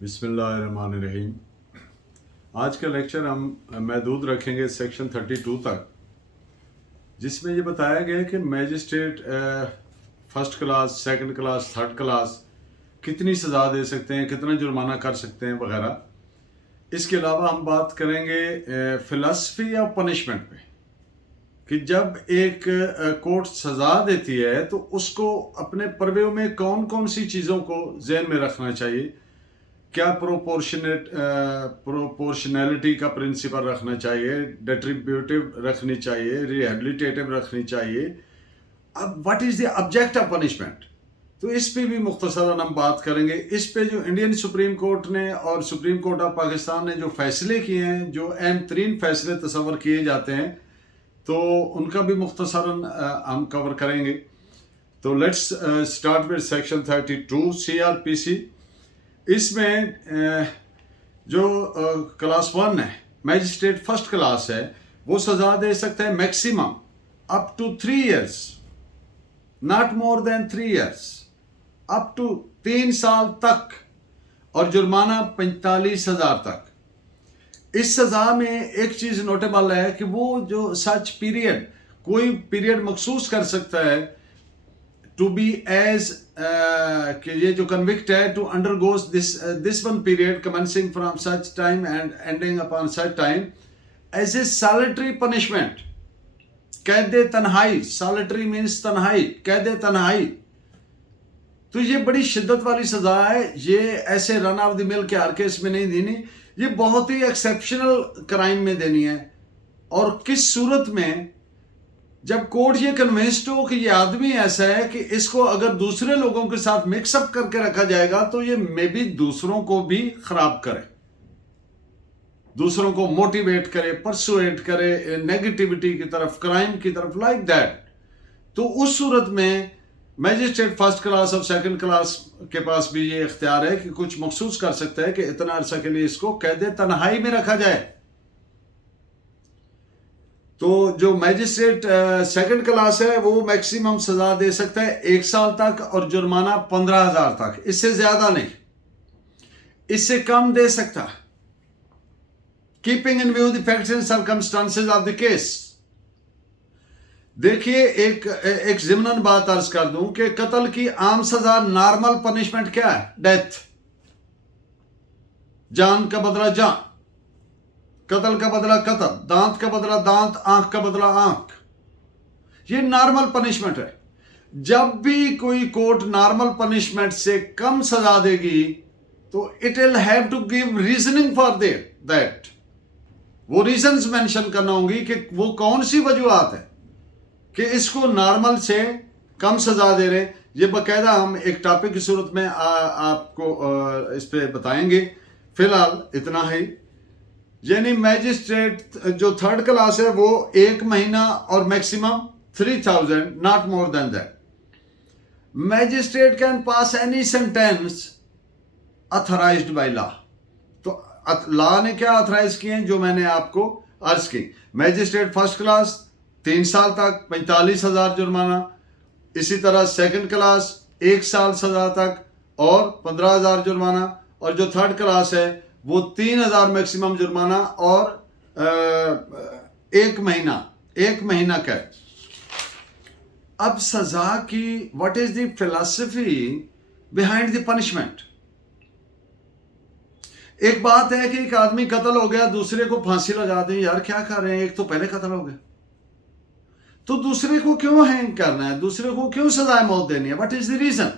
बिस्मिल्लाहिर्रहमानिर्रहीम। आज का लेक्चर हम महदूद रखेंगे सेक्शन 32 तक, जिसमें ये बताया गया कि magistrate first class, second class, third class कितनी सज़ा दे सकते हैं, कितना जुर्माना कर सकते हैं वगैरह। इसके अलावा हम बात करेंगे फ़िलासफ़ी ऑफ पनिशमेंट पे कि जब एक कोर्ट सज़ा देती है तो उसको अपने पर्वे में कौन कौन सी चीज़ों को जहन में रखना चाहिए। क्या प्रोपोर्शनैलिटी का प्रिंसिपल रखना चाहिए, डिस्ट्रीब्यूटिव रखनी चाहिए, रिहेबिलिटेटिव रखनी चाहिए। अब what is the object of punishment, तो इस पे भी मुख्तसरन हम बात करेंगे। इस पे जो इंडियन सुप्रीम कोर्ट ने और सुप्रीम कोर्ट ऑफ पाकिस्तान ने जो फैसले किए हैं, जो अहम तरीन फैसले तस्वर किए जाते हैं, तो उनका भी मुख्तसरन हम कवर करेंगे। तो let's start with section 32 CRPC। इसमें जो क्लास 1 है, मैजिस्ट्रेट फर्स्ट क्लास है, वो सजा दे सकता है maximum up to 3 years, not more than 3 years, up to 3 साल तक, और जुर्माना 45,000 तक। इस सजा में एक चीज नोटेबल है कि वो जो सच पीरियड, कोई पीरियड मखसूस कर सकता है टू बी एज कि ये जो कन्विक्ट है to undergoes this one period commencing from such time and ending upon such time as a solitary punishment, कैद तन्हाई। सॉलिटरी मीन्स तन्हाई, कैद तन्हाई। तो ये बड़ी शिद्दत वाली सजा है, ये ऐसे रन ऑफ द मिल के हर केस में नहीं देनी, ये बहुत ही एक्सेप्शनल क्राइम में देनी है। और किस सूरत में, जब कोर्ट ये कन्विंस्ड हो कि ये आदमी ऐसा है कि इसको अगर दूसरे लोगों के साथ मिक्सअप करके रखा जाएगा तो ये मे बी दूसरों को भी खराब करे, दूसरों को मोटिवेट करे, परसुएट करे नेगेटिविटी की तरफ, क्राइम की तरफ, लाइक दैट। तो उस सूरत में मैजिस्ट्रेट फर्स्ट क्लास और सेकंड क्लास के पास भी ये इख्तियार है कि कुछ मखसूस कर सकता है कि इतना अरसा के लिए इसको कैद तन्हाई में रखा जाए। तो जो मैजिस्ट्रेट सेकंड क्लास है वो मैक्सिमम सजा दे सकता है 1 साल तक और जुर्माना 15,000 तक, इससे ज्यादा नहीं, इससे कम दे सकता, keeping in view the facts and circumstances of the case. देखिए, एक ज़िमनन बात अर्ज कर दूं कि कत्ल की आम सजा, नॉर्मल पनिशमेंट क्या है? डेथ, जान का बदला जान, कत्ल का बदला कत्ल, दांत का बदला दांत, आंख का बदला आंख, ये नॉर्मल पनिशमेंट है। जब भी कोई कोर्ट नॉर्मल पनिशमेंट से कम सजा देगी तो it will have to give reasoning for that. वो रीजंस मेंशन करना होंगी कि वो कौन सी वजूहत है कि इसको नॉर्मल से कम सजा दे रहे। ये बाकायदा हम एक टॉपिक की सूरत में आपको इस पे बताएंगे। फिलहाल इतना ही, यानी मैजिस्ट्रेट जो थर्ड क्लास है वो 1 महीना और maximum 3,000, not more then that. Magistrate can pass any sentence authorised by law. तो लॉ ने क्या अथोराइज किए हैं, जो मैंने आपको अर्ज की। मैजिस्ट्रेट फर्स्ट क्लास 3 साल तक 45,000 जुर्माना, इसी तरह सेकंड क्लास 1 साल सजा तक और 15,000 जुर्माना, और जो थर्ड क्लास है वो 3,000 मैक्सिमम जुर्माना और 1 महीना कैद। अब सजा की what is the philosophy behind the punishment. एक बात है कि एक आदमी कत्ल हो गया, दूसरे को फांसी लगा दें, यार क्या कर रहे हैं, एक तो पहले कत्ल हो गया, तो दूसरे को क्यों हैंग करना है, दूसरे को क्यों सजाए मौत देनी है, व्हाट इज द रीजन।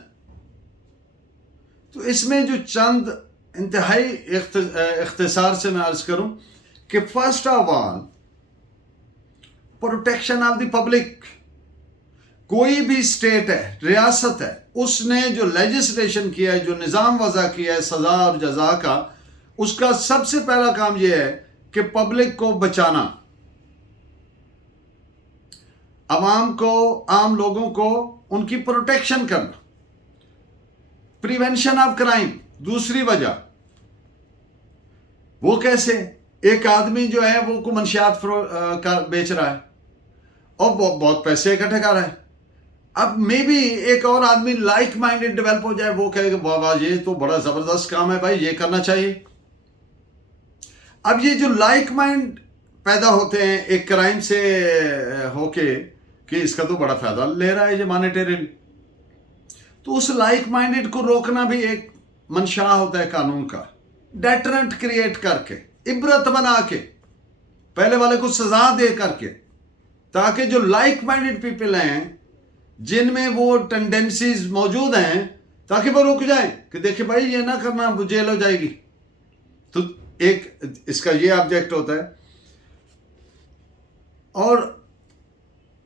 तो इसमें जो चंद इंतहाई इख्तिसार से मैं अर्ज करूं कि first of all, protection of the public. कोई भी स्टेट है, रियासत है, उसने जो लेजिस्लेशन किया है, जो निज़ाम वज़ा किया है सजा और जजा का, उसका सबसे पहला काम यह है कि पब्लिक को बचाना, अवाम को, आम लोगों को उनकी प्रोटेक्शन करना, प्रिवेंशन ऑफ क्राइम। दूसरी वजह, वो कैसे, एक आदमी जो है वो को मंशियात बेच रहा है और बहुत पैसे इकट्ठे कर रहा है, अब मे बी एक और आदमी लाइक माइंडेड डेवलप हो जाए, वो कहेगा वाह वाह ये तो बड़ा जबरदस्त काम है भाई, ये करना चाहिए। अब ये जो लाइक माइंड पैदा होते हैं एक क्राइम से होके कि इसका तो बड़ा फायदा ले रहा है ये मॉनेटरी, तो उस लाइक माइंडेड को रोकना भी एक मंशा होता है कानून का। डेटरेंट क्रिएट करके, इबरत बना के, पहले वाले को सजा दे करके, ताकि जो लाइक माइंडेड पीपल हैं जिनमें वो टेंडेंसीज मौजूद हैं, ताकि वो रुक जाएं कि देखिए भाई ये ना करना, जेल हो जाएगी। तो एक इसका ये ऑब्जेक्ट होता है। और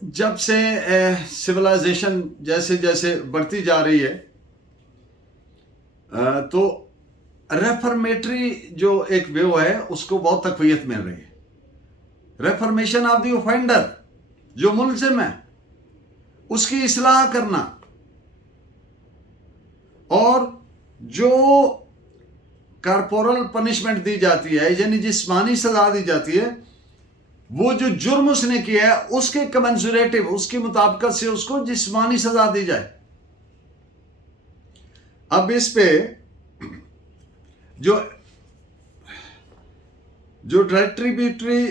जब से सिविलाइजेशन जैसे जैसे बढ़ती जा रही है, तो रेफर्मेटरी जो एक व्यू है उसको बहुत तकवीयत मिल रही है। रेफर्मेशन ऑफ द ऑफेंडर, जो मुलजिम है उसकी इस्लाह करना, और जो कॉर्पोरल पनिशमेंट दी जाती है यानी जिस्मानी सजा दी जाती है, वो जो जुर्म उसने किया है उसके कमेंसुरेटिव, उसकी मुताबिकत से उसको जिस्मानी सजा दी जाए। अब इस पे जो रेट्रीब्यूटरी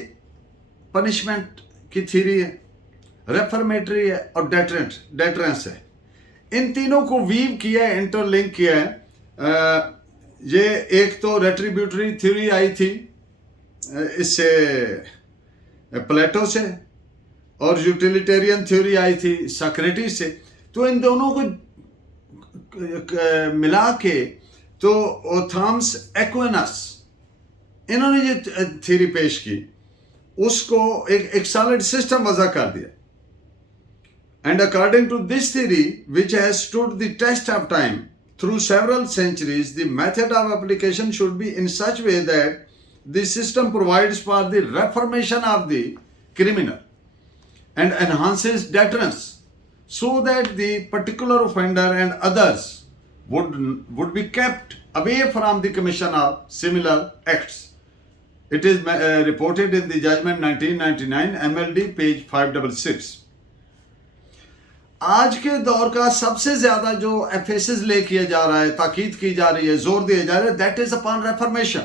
पनिशमेंट की थ्योरी है, रेफर्मेटरी है और डेटरेंस है, इन तीनों को वीव किया है, इंटरलिंक किया है। ये एक तो रेट्रीब्यूटरी थ्योरी आई थी इससे प्लेटो से, और यूटिलिटेरियन थ्योरी आई थी सोक्रेटिस से। तो इन दोनों को मिला के तो थॉमस एक्विनस, इन्होंने जो थ्योरी पेश की उसको एक सॉलिड सिस्टम वजह कर दिया। And according to this theory, which has stood the test of time through several centuries, the method of application should be in such way that the system provides for the reformation of the criminal and enhances deterrence, so that the particular offender and others would be kept away from the commission of similar acts. It is reported in the judgment 1999 MLD page 566. आज के दौर का सबसे ज्यादा जो एफेसिस ले किया जा रहा है, ताकीद की जा रही है, जोर दिया जा रहा है, दैट इज अपॉन रेफर्मेशन,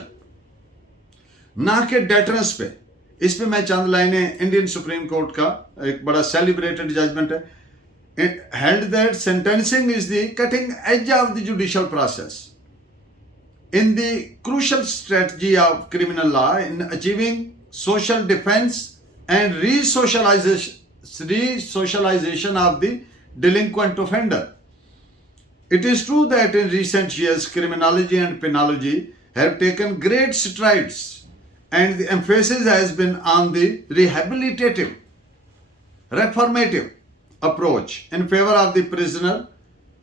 ना कि डेटरेंस पे। इस पे मैं चंद लाइनें, इंडियन सुप्रीम कोर्ट का एक बड़ा सेलिब्रेटेड जजमेंट है। It held that sentencing is the cutting edge of the judicial process in the crucial strategy of criminal law in achieving social defense and resocialization of the delinquent offender. It is true that in recent years, criminology and penology have taken great strides, and the emphasis has been on the rehabilitative, reformative approach in favor of the prisoner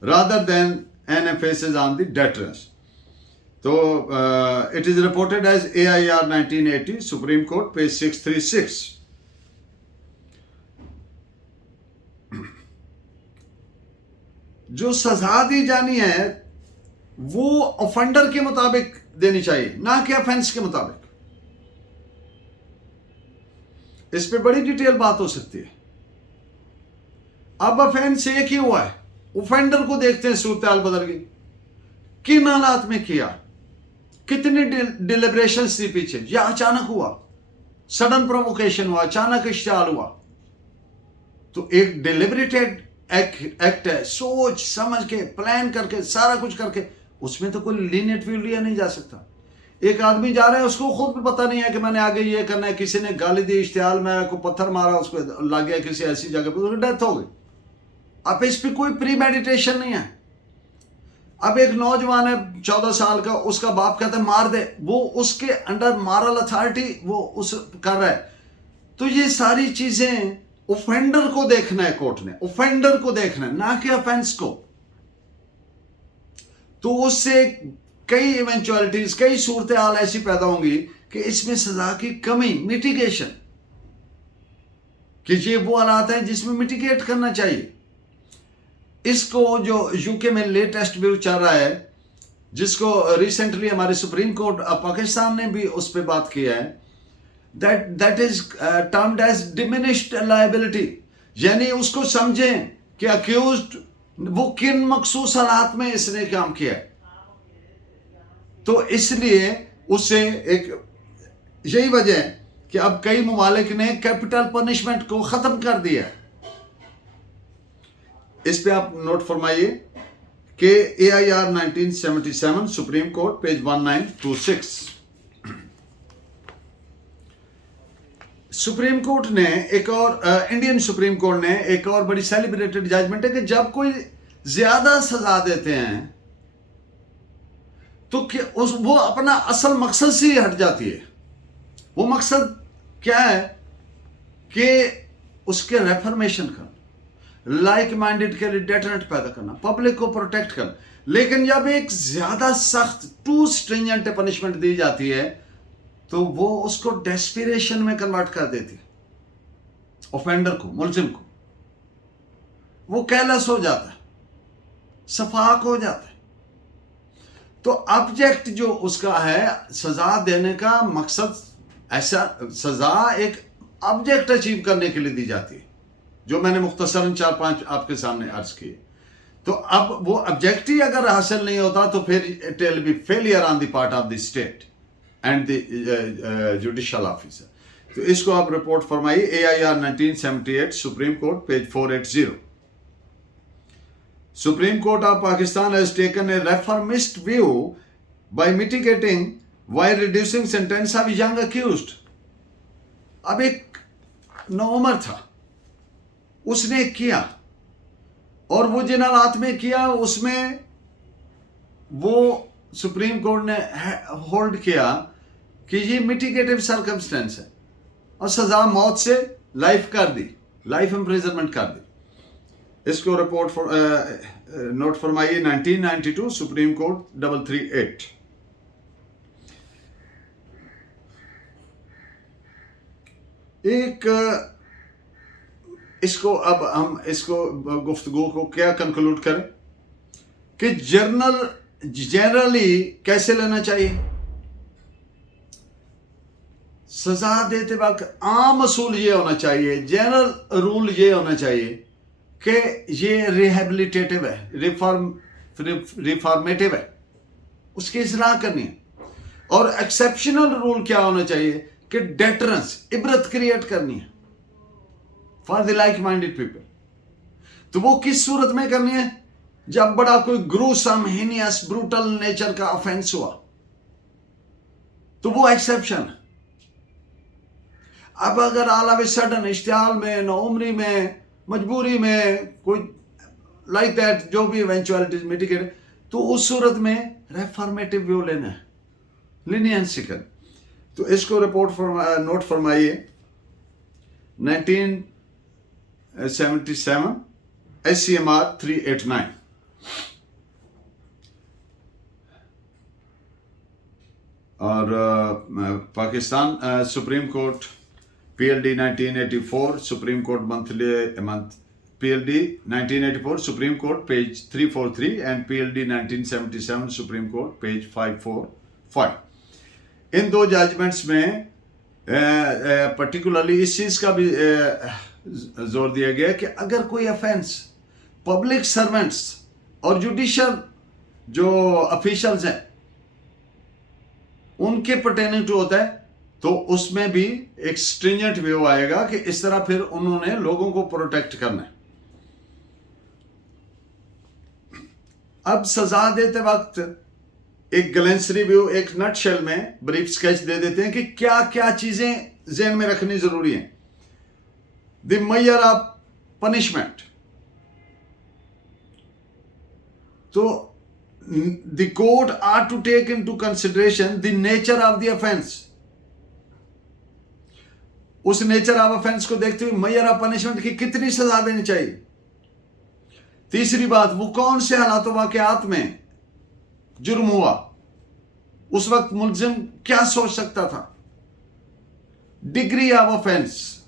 rather than an emphasis on the deterrence. So, it is reported as AIR 1980, Supreme Court, page 636. जो सजा दी जानी है वो offender के मुताबिक देनी चाहिए, ना कि ऑफेंस के मुताबिक। इस पे बड़ी डिटेल बात हो सकती है। अब ऑफेंस एक ही हुआ है, ऑफेंडर को देखते हैं सूरत-ए-हाल बदल गई। किन हालात में किया, कितनी डिलिब्रेशंस थी पीछे, या अचानक हुआ, सडन प्रोवोकेशन हुआ, अचानक इश्तिहाल हुआ। तो एक डिलिबरेटेड एक्ट है, सोच समझ के, प्लान करके, सारा कुछ करके, उसमें तो कोई लीनियंट व्यू लिया नहीं जा सकता। एक आदमी जा रहा है, उसको खुद भी पता नहीं है कि मैंने आगे ये करना है, किसी ने गाली दी, इश्तिहाल में को पत्थर मारा, उसको लग गया किसी ऐसी जगह पर, उसकी डेथ हो गई। अब इस पर कोई प्री मेडिटेशन नहीं है। अब एक नौजवान है 14 साल का, उसका बाप कहता है मार दे, वो उसके अंडर मॉरल अथॉरिटी वो उस कर रहा है। तो ये सारी चीजें ऑफेंडर को देखना है, कोर्ट ने ऑफेंडर को देखना है, ना कि ऑफेंस को। तो उससे कई इवेंचुअलिटीज, कई सूरत हाल ऐसी पैदा होंगी कि इसमें सजा की कमी, मिटिगेशन, कि ये वो हालात हैं जिसमें मिटिगेट करना चाहिए। इसको जो यूके में लेटेस्ट व्यू चल रहा है, जिसको रिसेंटली हमारे सुप्रीम कोर्ट पाकिस्तान ने भी उस पर बात किया है, that is termed as diminished liability, यानी उसको समझें कि अक्यूज्ड वो किन मखसूस हालात में इसने काम किया है, तो इसलिए उसे एक यही वजह है कि अब कई ममालिक ने कैपिटल पनिशमेंट को खत्म कर दिया है। इस पे आप नोट फरमाइए कि AIR 1977 supreme Court page 1926। Supreme court ने एक और इंडियन सुप्रीम कोर्ट ने एक और बड़ी सेलिब्रेटेड जजमेंट है कि जब कोई ज्यादा सजा देते हैं तो वो अपना असल मकसद से ही हट जाती है। वो मकसद क्या है कि उसके रेफर्मेशन करना, लाइक माइंडेड के लिए डेटरेंट पैदा करना, पब्लिक को प्रोटेक्ट करना। लेकिन जब एक ज्यादा सख्त टू स्ट्रिंजेंट पनिशमेंट दी जाती है तो वो उसको डेस्पिरेशन में कन्वर्ट कर देती है, ऑफेंडर को, मुलजिम को। वो केयरलेस हो जाता है, सफाक हो जाता है। तो ऑब्जेक्ट जो उसका है सजा देने का मकसद, ऐसा सजा एक ऑब्जेक्ट अचीव करने के लिए दी जाती है, जो मैंने मुख्तसरन 4-5 आपके सामने अर्ज किए। तो अब वो ऑब्जेक्ट ही अगर हासिल नहीं होता तो फिर it will B failure on the part of the state and the judicial officer. तो इसको आप रिपोर्ट फरमाइए AIR 1978 supreme Court page 480। Supreme Court of Pakistan has taken a reformist view by mitigating while reducing sentence of young accused. अब एक नौमर था, उसने किया, और वो जिन हालात में किया उसमें वो सुप्रीम कोर्ट ने होल्ड किया कि ये मिटिगेटिव सर्कमस्टेंस है और सजा मौत से लाइफ कर दी, लाइफ इम्प्रिजनमेंट कर दी। इसको रिपोर्ट नोट फरमाइए 1992 सुप्रीम कोर्ट 338। एक इसको अब हम इसको गुफ्तगू को क्या कंक्लूड करें कि जनरली कैसे लेना चाहिए सजा देते वक्त। आम असूल ये होना चाहिए, जनरल रूल ये होना चाहिए कि ये रिहेबिलिटेटिव है, रिफॉर्मेटिव है, उसकी इस्लाह करनी है। और एक्सेप्शनल रूल क्या होना चाहिए कि डेटरेंस, इबरत क्रिएट करनी है for the like minded people. तो वो किस सूरत में करनी है? जब बड़ा कोई ग्रूसम, हीनियस, ब्रूटल नेचर का ऑफेंस हुआ तो वो एक्सेप्शन है। अब अगर ऑल ऑफ ए सडन इश्तिहाल में, नौमरी में, मजबूरी में, कोई लाइक दैट, जो भी इवेंचुअलिटीज मिटिगेट, तो उस सूरत में रेफॉर्मेटिव व्यू लेना है, लीनियंसी कर। तो इसको रिपोर्ट नोट फरमाइए 1977 SCMR 389। और Pakistan supreme court PLD 1984 supreme court month PLD 1984 supreme Court page 343 and PLD 1977 supreme Court page 545। इन दो जजमेंट्स में पर्टिकुलरली इस चीज का भी जोर दिया गया कि अगर कोई ऑफेंस पब्लिक सर्वेंट्स और जुडिशियल जो ऑफिशियल्स हैं उनके पर्टेनिंग टू होता है तो उसमें भी एक स्ट्रिंजेंट व्यू आएगा कि इस तरह फिर उन्होंने लोगों को प्रोटेक्ट करना है। अब सजा देते वक्त एक ग्लेंसरी व्यू, एक नटशेल में ब्रीफ स्केच दे देते हैं कि क्या क्या चीजें ज़हन में रखनी जरूरी है। द मेजर ऑफ पनिशमेंट, तो the court ought to take into consideration the nature of the offense। उस नेचर ऑफ ऑफेंस को देखते हुए मेजर ऑफ पनिशमेंट की कितनी सजा देनी चाहिए। तीसरी बात, वो कौन से हालात वाकयात में जुर्म हुआ, उस वक्त मुलजिम क्या सोच सकता था। Degree of offence,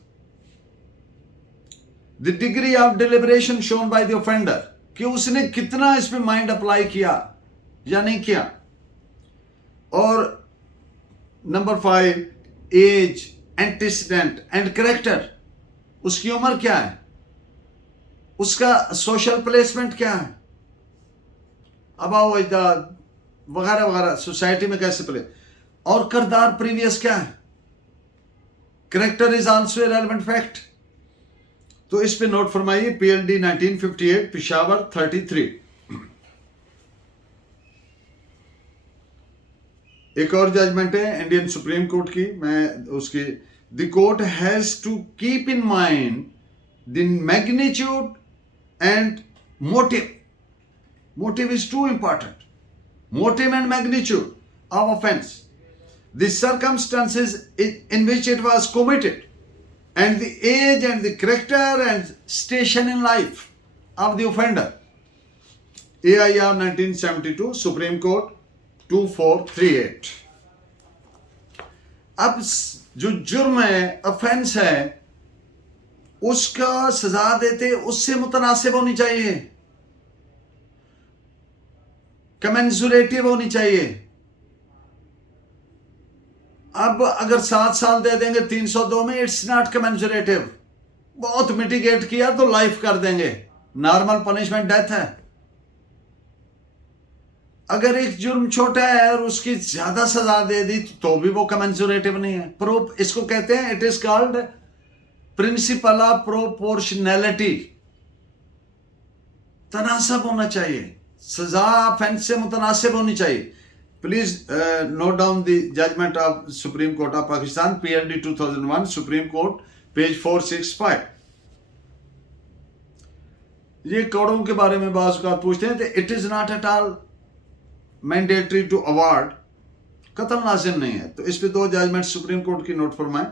the degree of डिलिबरेशन shown by the offender, कि उसने कितना इस पे माइंड अप्लाई किया या नहीं किया। और number 5, age, antecedent and character, उसकी उम्र क्या है, उसका सोशल प्लेसमेंट क्या है, अबाव अजदाद वगैरह वगैरह, सोसाइटी में कैसे प्ले, और किरदार प्रीवियस क्या है, character is also a relevant fact. तो इस पे नोट फरमाइए, पीएलडी 1958 पिशावर 33। एक और जजमेंट है इंडियन सुप्रीम कोर्ट की, मैं उसकी, the court has to keep in mind the magnitude and motive, motive is too important, motive and magnitude of offense, the circumstances in which it was committed, and the age and the character and station in life of the offender. AIR 1972 Supreme Court 2438। अब जो जुर्म है, offence है, उसका सजा देते उससे मुतनासिब होनी चाहिए, कमेंसुरेटिव होनी चाहिए। अब अगर 7 साल दे देंगे 302 में, इट्स नॉट कमेंसुरेटिव। बहुत मिटिगेट किया तो लाइफ कर देंगे, नॉर्मल पनिशमेंट डेथ है। अगर एक जुर्म छोटा है और उसकी ज्यादा सजा दे दी तो भी वो कमेंसुरेटिव नहीं है। इसको कहते हैं, it is called principle of proportionality. तनासब होना चाहिए, सजा ऑफेंस से मुतनासिब होनी चाहिए। Please note down the judgement of Supreme Court of Pakistan, PLD 2001 Supreme Court, page 465। ये कौड़ों के बारे में बात पूछते हैं, it is not at all mandatory to award, कत्ल लाजिम नहीं है। तो इस पे 2 जजमेंट सुप्रीम कोर्ट की नोट फरमाएं,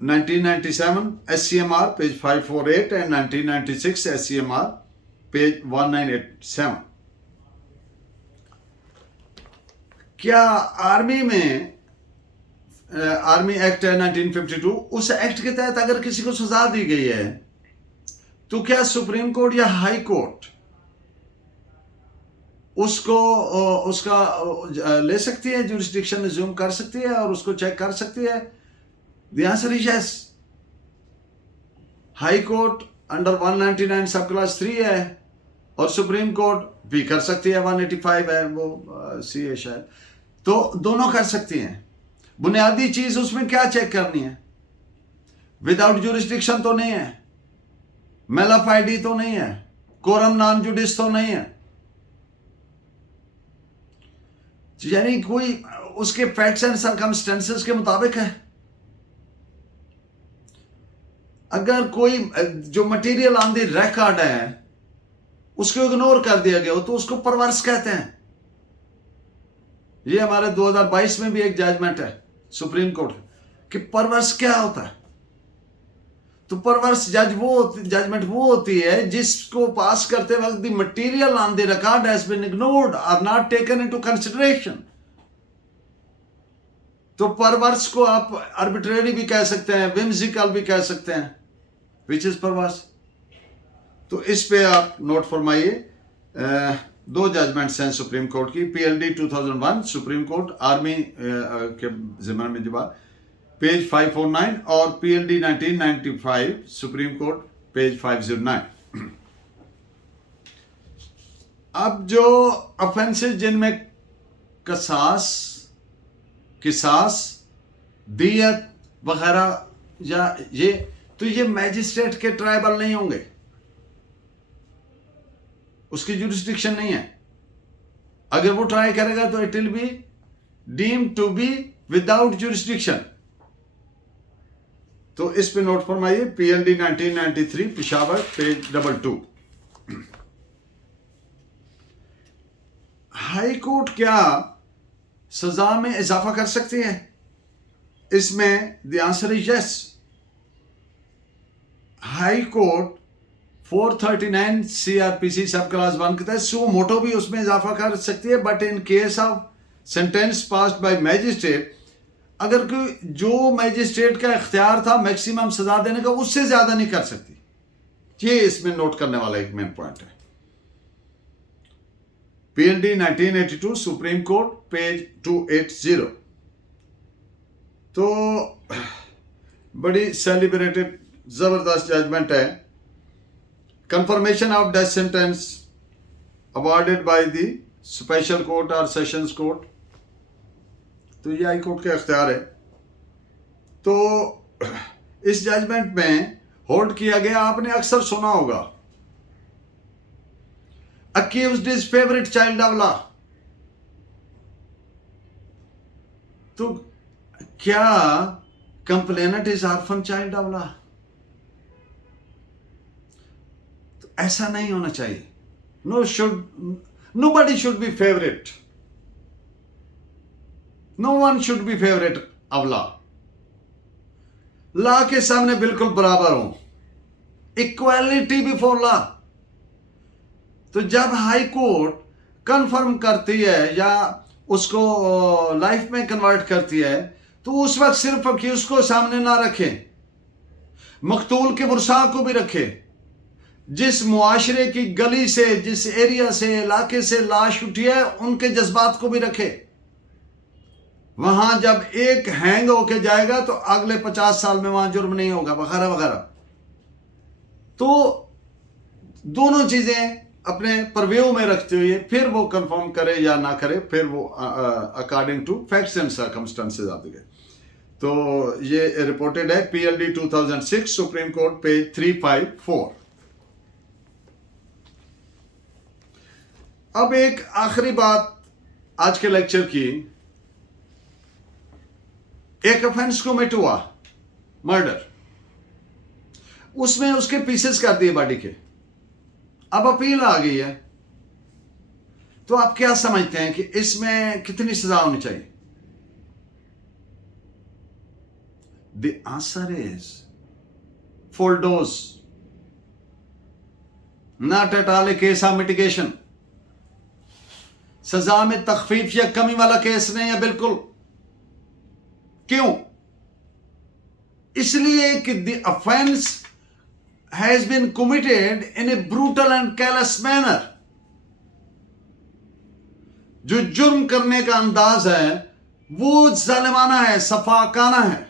1997 SCMR page 548 and 1996 SCMR page 1987। क्या आर्मी में आर्मी एक्ट है 1952, उस एक्ट के तहत अगर किसी को सजा दी गई है तो क्या सुप्रीम कोर्ट या हाई कोर्ट उसको उसका ले सकती है, जुरिस्डिक्शन रिज्यूम कर सकती है और उसको चेक कर सकती है? The answer is yes. High court under 199 सब क्लास 3 है और सुप्रीम कोर्ट भी कर सकती है, 185 है वो सी है शायद, तो दोनों कर सकती हैं। बुनियादी चीज उसमें क्या चेक करनी है? विदाउट जुरिस्डिक्शन तो नहीं है, मेलाफाइडी तो नहीं है, कोरम नॉन जुडिस तो नहीं है, यानी कोई उसके फैक्ट्स एंड सर्कमस्टेंसेस के मुताबिक है। अगर कोई जो मटेरियल ऑन द रिकॉर्ड है उसको इग्नोर कर दिया गया हो तो उसको परवर्स कहते हैं। ये हमारे 2022 में भी एक जजमेंट है सुप्रीम कोर्ट कि परवर्स क्या होता है। तो परवर्स जजमेंट वो होती है जिसको पास करते वक्त the material on the record has been ignored और नॉट टेकन इनटू कंसिडरेशन। तो परवर्स को आप आर्बिट्रेरी भी कह सकते हैं, विम्सिकल भी कह सकते हैं, विच इज परवर्स। तो इस पे आप नोट फरमाइए, 2 जजमेंट्स हैं सुप्रीम कोर्ट की, पीएलडी 2001 सुप्रीम कोर्ट आर्मी के जिम्मे में जवाब पेज 549 और पीएलडी 1995 सुप्रीम कोर्ट पेज 509। अब जो ऑफेंसेस जिनमें किसास दियत वगैरह या ये मैजिस्ट्रेट के ट्राइबल नहीं होंगे, उसकी जुरिस्डिक्शन नहीं है। अगर वो ट्राई करेगा तो it will be deemed to be without jurisdiction. तो इस पे नोट फरमाइए, PLD 1993 Peshawar page 22। High court क्या सजा में इजाफा कर सकती है? इसमें the answer is yes. High court 439 CRPC sub class 1 के तहत सो मोटो भी उसमें इजाफा कर सकती है, but in case of sentence passed by magistrate, अगर कोई जो मैजिस्ट्रेट का इख्तियार था मैक्सिमम सजा देने का, उससे ज्यादा नहीं कर सकती। ये इसमें नोट करने वाला एक मेन पॉइंट है। PLD 1982 supreme Court page 280। तो बड़ी सेलिब्रेटेड जबरदस्त जजमेंट है confirmation of death sentence awarded by the special court or sessions court, तो ये हाई कोर्ट का अख्तियार है। तो इस जजमेंट में होल्ड किया गया, आपने अक्सर सुना होगा, accused is favourite child of law. तो क्या complainant is orphan child of law? तो ऐसा नहीं होना चाहिए। Nobody should be favourite, no one should be favourite of law. Law के सामने बिल्कुल बराबर हो, इक्वालिटी बिफोर लॉ। तो जब हाई कोर्ट कंफर्म करती है या उसको लाइफ में कन्वर्ट करती है, तो उस वक्त सिर्फ अक्यूज को सामने ना रखे, मकतूल के मुर्सा को भी रखे। जिस मुआशरे की गली से, जिस एरिया से, इलाके से लाश उठी है, उनके जज्बात को भी रखे। वहां जब एक हैंग होके जाएगा तो अगले 50 साल में वहां जुर्म नहीं होगा, वगैरह वगैरह। तो दोनों चीजें अपने परव्यू में रखते हुए फिर वो कंफर्म करे या ना करे, फिर वो according to facts and circumstances आते गए। तो ये रिपोर्टेड है PLD 2006, सुप्रीम कोर्ट पेज 354। अब एक आखिरी बात आज के लेक्चर की, एक ऑफेंस कमिट हुआ, मर्डर, उसमें उसके पीसेस कर दिए बॉडी के, अब अपील आ गई है। तो आप क्या समझते हैं कि इसमें कितनी सजा होनी चाहिए? The answer is full dose, not at all A case of mitigation. सजा में तखफीफ या कमी वाला केस नहीं है, बिल्कुल। क्यों? इसलिए कि the offence has been committed in a brutal and callous manner. जो जुर्म करने का अंदाज है वो जालिमाना है, सफाकाना है।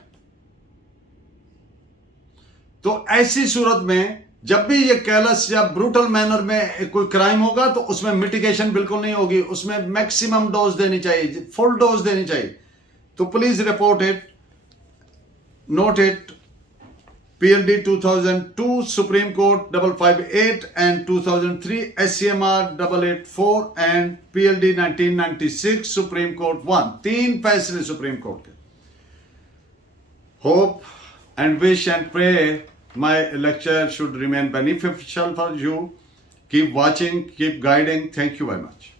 तो ऐसी सूरत में जब भी ये कैलस या ब्रूटल मैनर में कोई क्राइम होगा तो उसमें मिटिगेशन बिल्कुल नहीं होगी, उसमें मैक्सिमम डोज देनी चाहिए, फुल डोज देनी चाहिए। तो please report it, note it. PLD 2002 Supreme Court 558 and 2003 SCMR 884 and PLD 1996 Supreme Court 1, 3 फैसले सुप्रीम कोर्ट के। Hope and wish and pray my lecture should remain beneficial for you. Keep watching, keep guiding. Thank you very much.